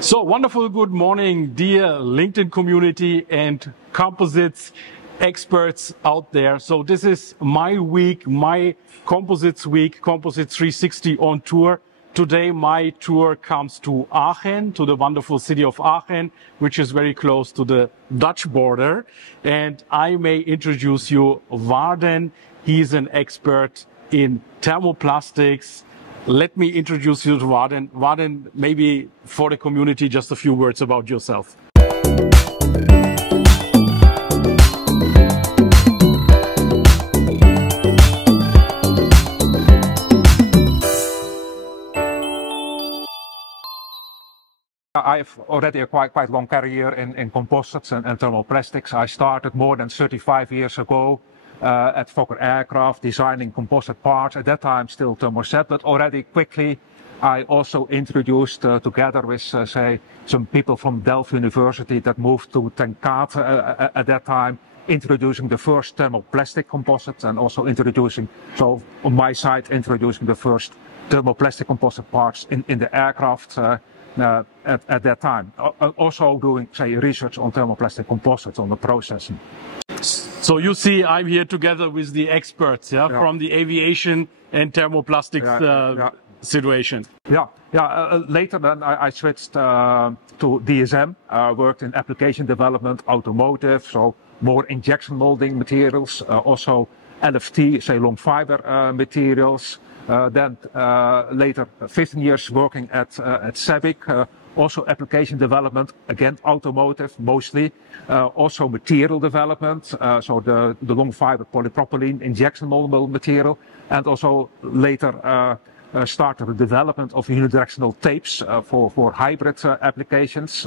So wonderful good morning, dear LinkedIn community and composites experts out there. So this is my week, my composites week, Composites 360 on tour. Today my tour comes to Aachen, to the wonderful city of Aachen, which is very close to the Dutch border. And I may introduce you Waarden. He's an expert in thermoplastics. Let me introduce you to Waarden. Waarden, maybe for the community, just a few words about yourself. I have already a quite long career in composites and thermoplastics. I started more than 35 years ago at Fokker Aircraft, designing composite parts. At that time, still thermoset, but already quickly I also introduced, together with, say, some people from Delft University that moved to Tenkate at that time, introducing the first thermoplastic composites and also introducing, so on my side, introducing the first thermoplastic composite parts in the aircraft at that time. Also doing, say, research on thermoplastic composites, on the processing. So you see, I'm here together with the experts, from the aviation and thermoplastics situation. Later then I switched to DSM, worked in application development, automotive, so more injection molding materials, also LFT, say long fiber materials. Then later 15 years working at SABIC, also application development, again automotive mostly, also material development, so the long fiber polypropylene injection moldable material, and also later started the development of unidirectional tapes for hybrid applications,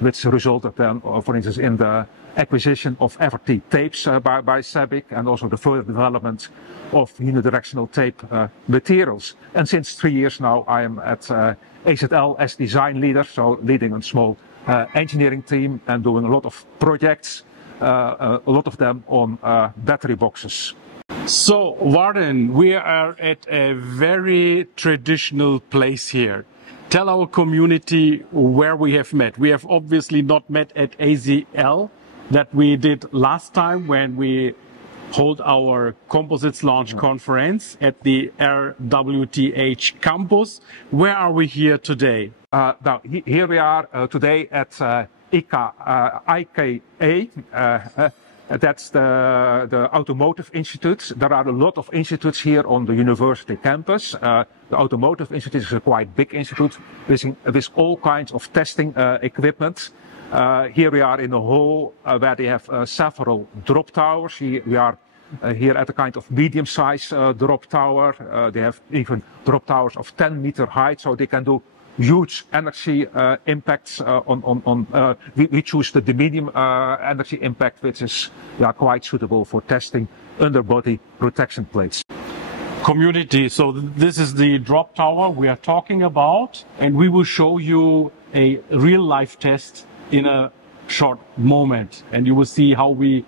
which resulted then, for instance, in the acquisition of FRT tapes by SABIC, and also the further development of unidirectional tape materials. And since 3 years now, I am at AZL as design leader, so leading a small engineering team and doing a lot of projects, a lot of them on battery boxes. So, Waarden, we are at a very traditional place here. Tell our community where we have met. We have obviously not met at AZL that we did last time when we hold our Composites Lounge conference at the RWTH Campus. Where are we here today? Now, here we are today at IKA. That's the Automotive Institute. There are a lot of institutes here on the university campus. The Automotive Institute is a quite big institute with all kinds of testing equipment. Here we are in a hall where they have several drop towers. We are here at a kind of medium-sized drop tower. They have even drop towers of 10-meter height, so they can do huge energy impacts we choose the medium energy impact, which is quite suitable for testing underbody protection plates. Community, so this is the drop tower we are talking about, and we will show you a real-life test in a short moment, and you will see how we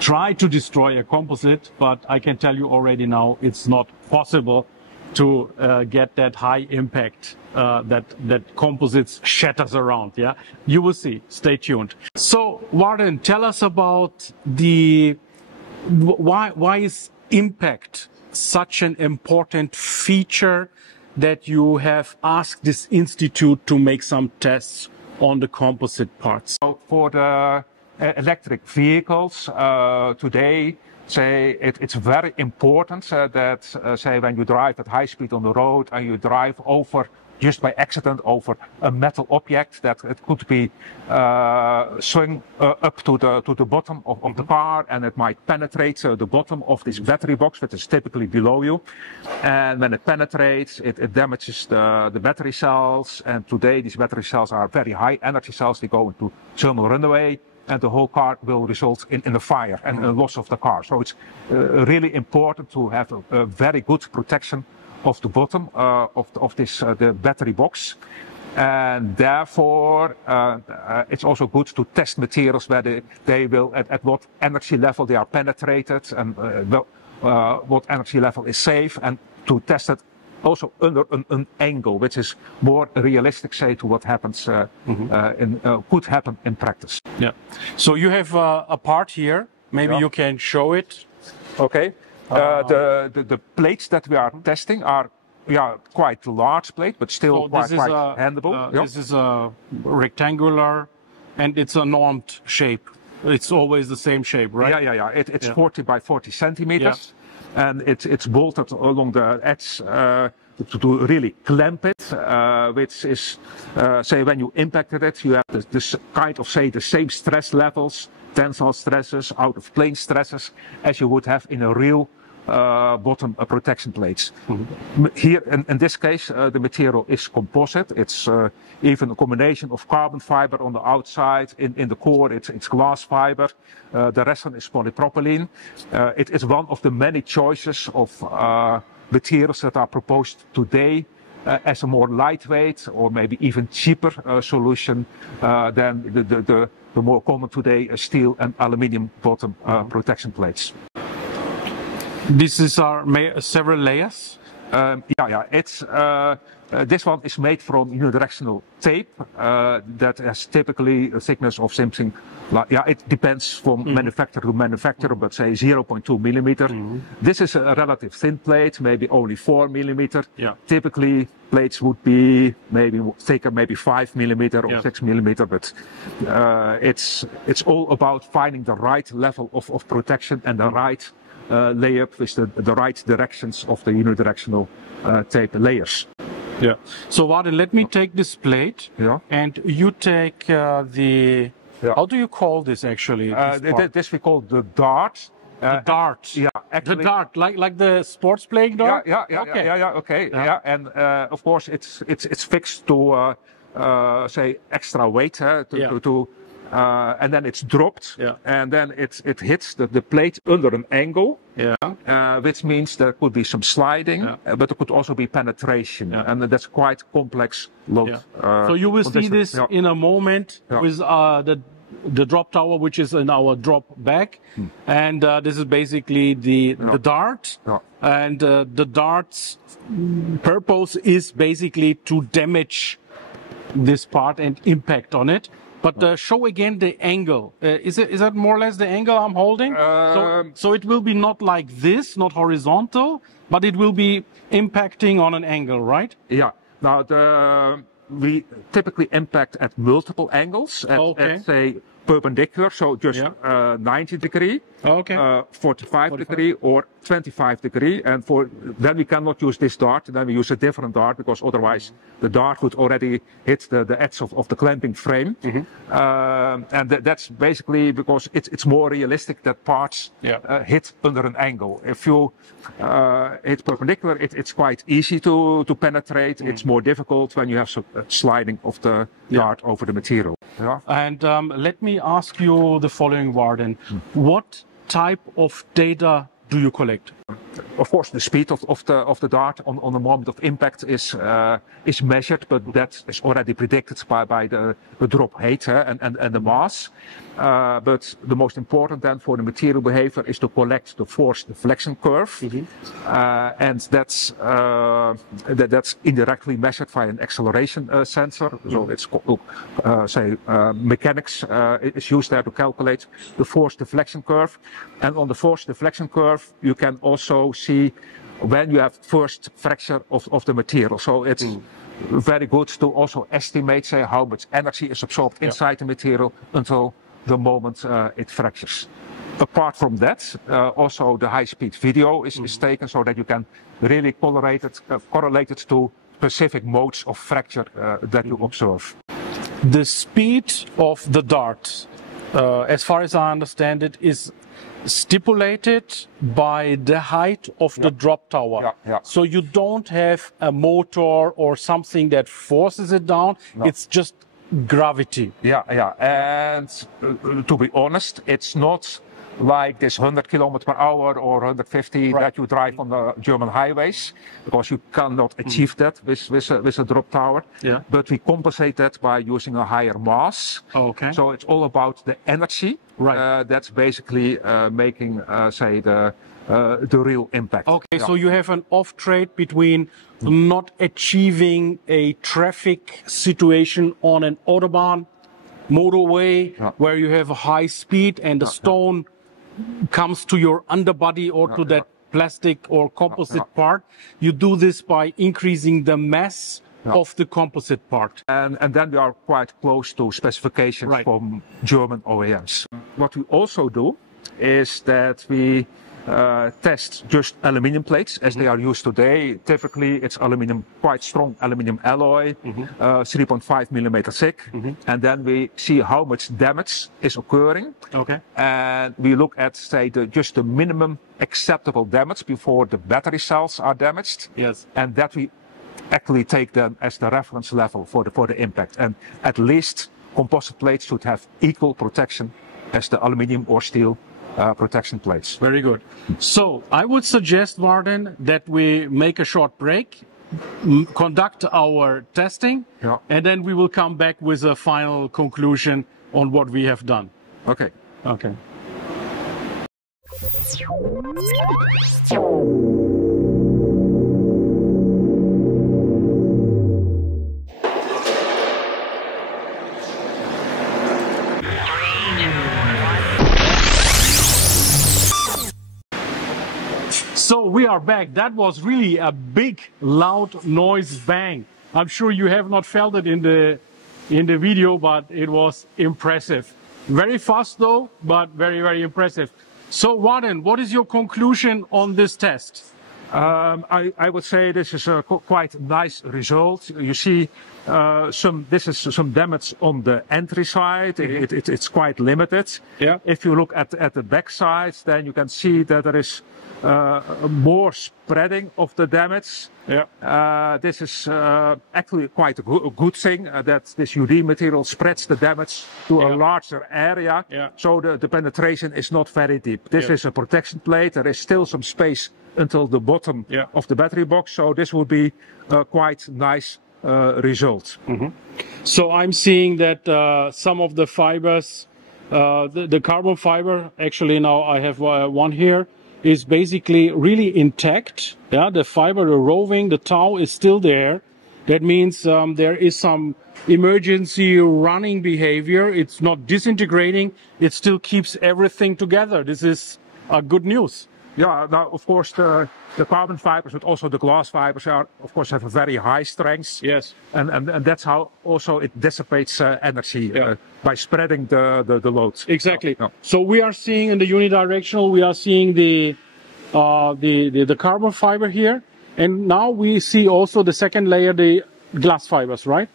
try to destroy a composite, but I can tell you already now it's not possible to get that high impact that composites shatters around. Yeah, you will see. Stay tuned. So, Waarden, tell us about why is impact such an important feature that you have asked this institute to make some tests on the composite parts? So for the electric vehicles today, say it's very important that say when you drive at high speed on the road and you drive over just by accident over a metal object, that it could be swung up to the bottom of the car, and it might penetrate the bottom of this battery box, which is typically below you. And when it penetrates, it damages the battery cells. And today these battery cells are very high energy cells. They go into thermal runaway, and the whole car will result in a fire and a loss of the car. So it's really important to have a very good protection of the bottom of this the battery box, and therefore it's also good to test materials where they will at what energy level they are penetrated, and what energy level is safe, and to test it also under an angle, which is more realistic, say, to what happens could happen in practice. Yeah. So you have a part here. Maybe you can show it. Okay. The plates that we are testing are quite large plate, but still quite handleable. This is a rectangular, and it's a normed shape. It's always the same shape, right? Yeah. It's 40 by 40 centimeters, and it's bolted along the edge to really clamp it, which is, say, when you impacted it, you have this kind of, say, the same stress levels, tensile stresses, out of plane stresses, as you would have in a real bottom protection plates. Here, in this case, the material is composite. It's even a combination of carbon fiber on the outside. In the core, it's glass fiber. The rest is polypropylene. It is one of the many choices of materials that are proposed today as a more lightweight or maybe even cheaper solution than the more common today steel and aluminium bottom protection plates. This is several layers. It's this one is made from unidirectional tape that has typically a thickness of something like, it depends from manufacturer to manufacturer, but say 0.2 millimeter. This is a relative thin plate, maybe only 4 millimeter. Typically plates would be maybe thicker, maybe 5 millimeter or 6 millimeter, but it's all about finding the right level of protection and the right layup with the right directions of the unidirectional tape layers. Yeah. So Warden, let me take this plate, and you take the. How do you call this actually? This we call the dart. The dart. Yeah, actually. The dart, like the sports playing dart. Okay. And of course it's fixed to say extra weight and then it's dropped, and then it hits the plate under an angle, which means there could be some sliding, but there could also be penetration, and that's quite complex load. So you will see this in a moment with the drop tower, which is in our drop bag, and this is basically the dart, and the dart's purpose is basically to damage this part and impact on it. But show again the angle. Is that more or less the angle I'm holding? So it will be not like this, not horizontal, but it will be impacting on an angle, right? Yeah. Now we typically impact at multiple angles, at say perpendicular, so just 90 degree, 45 degree, or 25 degree. And then we cannot use this dart, then we use a different dart, because otherwise the dart would already hit the edge of the clamping frame. And that's basically because it's more realistic that parts hit under an angle. If you hit perpendicular, it's quite easy to penetrate. It's more difficult when you have sliding of the dart over the material. And let me ask you the following, Warden. What type of data do you collect? Of course, the speed of the dart on the moment of impact is measured, but that is already predicted by the drop height and the mass. But the most important then for the material behavior is to collect the force deflection curve, and that's indirectly measured by an acceleration sensor. So it's called, mechanics is used there to calculate the force deflection curve, and on the force deflection curve you can also see when you have first fracture of the material. So it's very good to also estimate, say, how much energy is absorbed inside the material until the moment it fractures. Apart from that, also the high-speed video is taken so that you can really correlate it to specific modes of fracture that you observe. The speed of the dart, as far as I understand it, is stipulated by the height of the drop tower. So you don't have a motor or something that forces it down. It's just gravity. And to be honest, it's not like this 100 kilometers per hour or 150 that you drive on the German highways, because you cannot achieve that with a drop tower. Yeah. But we compensate that by using a higher mass. Okay. So it's all about the energy. Right. That's basically making, say, the real impact. Okay, so you have an off trade between not achieving a traffic situation on an autobahn motorway where you have a high speed and the stone comes to your underbody or to that plastic or composite part. You do this by increasing the mass of the composite part. And then we are quite close to specifications from German OEMs. What we also do is that we test just aluminum plates as they are used today. Typically, it's aluminum, quite strong aluminum alloy, 3.5 millimeter thick. And then we see how much damage is occurring. Okay. And we look at, say, just the minimum acceptable damage before the battery cells are damaged. Yes. And that we actually take them as the reference level for the impact. And at least composite plates should have equal protection as the aluminum or steel protection plates. Very good. So I would suggest, Warden, that we make a short break, conduct our testing, and then we will come back with a final conclusion on what we have done. Okay. Okay. So we are back. That was really a big, loud noise bang. I'm sure you have not felt it in the video, but it was impressive. Very fast though, but very, very impressive. So Warden, what is your conclusion on this test? I would say this is a quite nice result. You see this is some damage on the entry side. It's quite limited. Yeah. If you look at the back side, then you can see that there is more spreading of the damage. Yeah. This is actually quite a good thing that this UD material spreads the damage to a larger area. Yeah. So the penetration is not very deep. This is a protection plate. There is still some space until the bottom of the battery box. So this would be a quite nice result. So I'm seeing that some of the fibers, the carbon fiber, actually now I have one here, is basically really intact. Yeah, the fiber, the roving, the tow is still there. That means there is some emergency running behavior. It's not disintegrating. It still keeps everything together. This is good news. Yeah, now of course the carbon fibers, but also the glass fibers are, of course, have a very high strength. Yes. And that's how also it dissipates energy by spreading the load. Exactly. So we are seeing in the unidirectional, we are seeing the carbon fiber here, and now we see also the second layer, the glass fibers, right?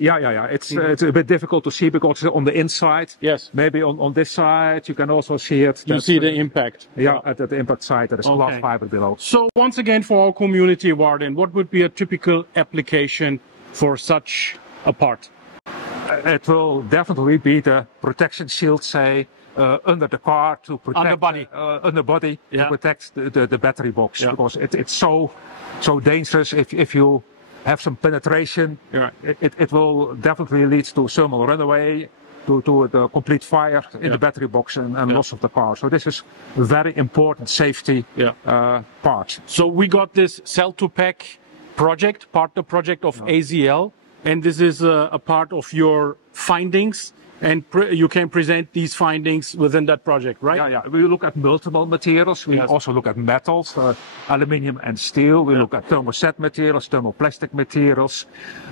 Yeah. It's a bit difficult to see because it's on the inside. Yes. Maybe on this side you can also see it. You see the impact. Yeah, at the impact side there is glass fiber below. So once again, for our community, Warden, what would be a typical application for such a part? It will definitely be the protection shield, say, under the car to protect underbody to protect the battery box, because it's so dangerous if you have some penetration. It will definitely lead to thermal runaway, to the complete fire in the battery box and loss of the car. So this is a very important safety part. So we got this cell to pack project, partner project of AZL, and this is a part of your findings. And you can present these findings within that project, right? Yeah. We look at multiple materials. We also look at metals, aluminium and steel. We look at thermoset materials, thermoplastic materials.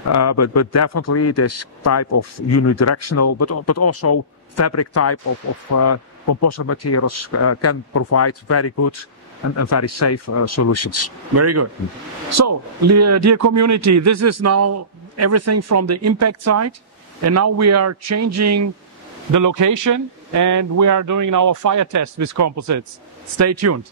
But definitely this type of unidirectional, but also fabric type of composite materials can provide very good and very safe solutions. Very good. So, dear community, this is now everything from the impact side. And now we are changing the location and we are doing our fire test with composites. Stay tuned.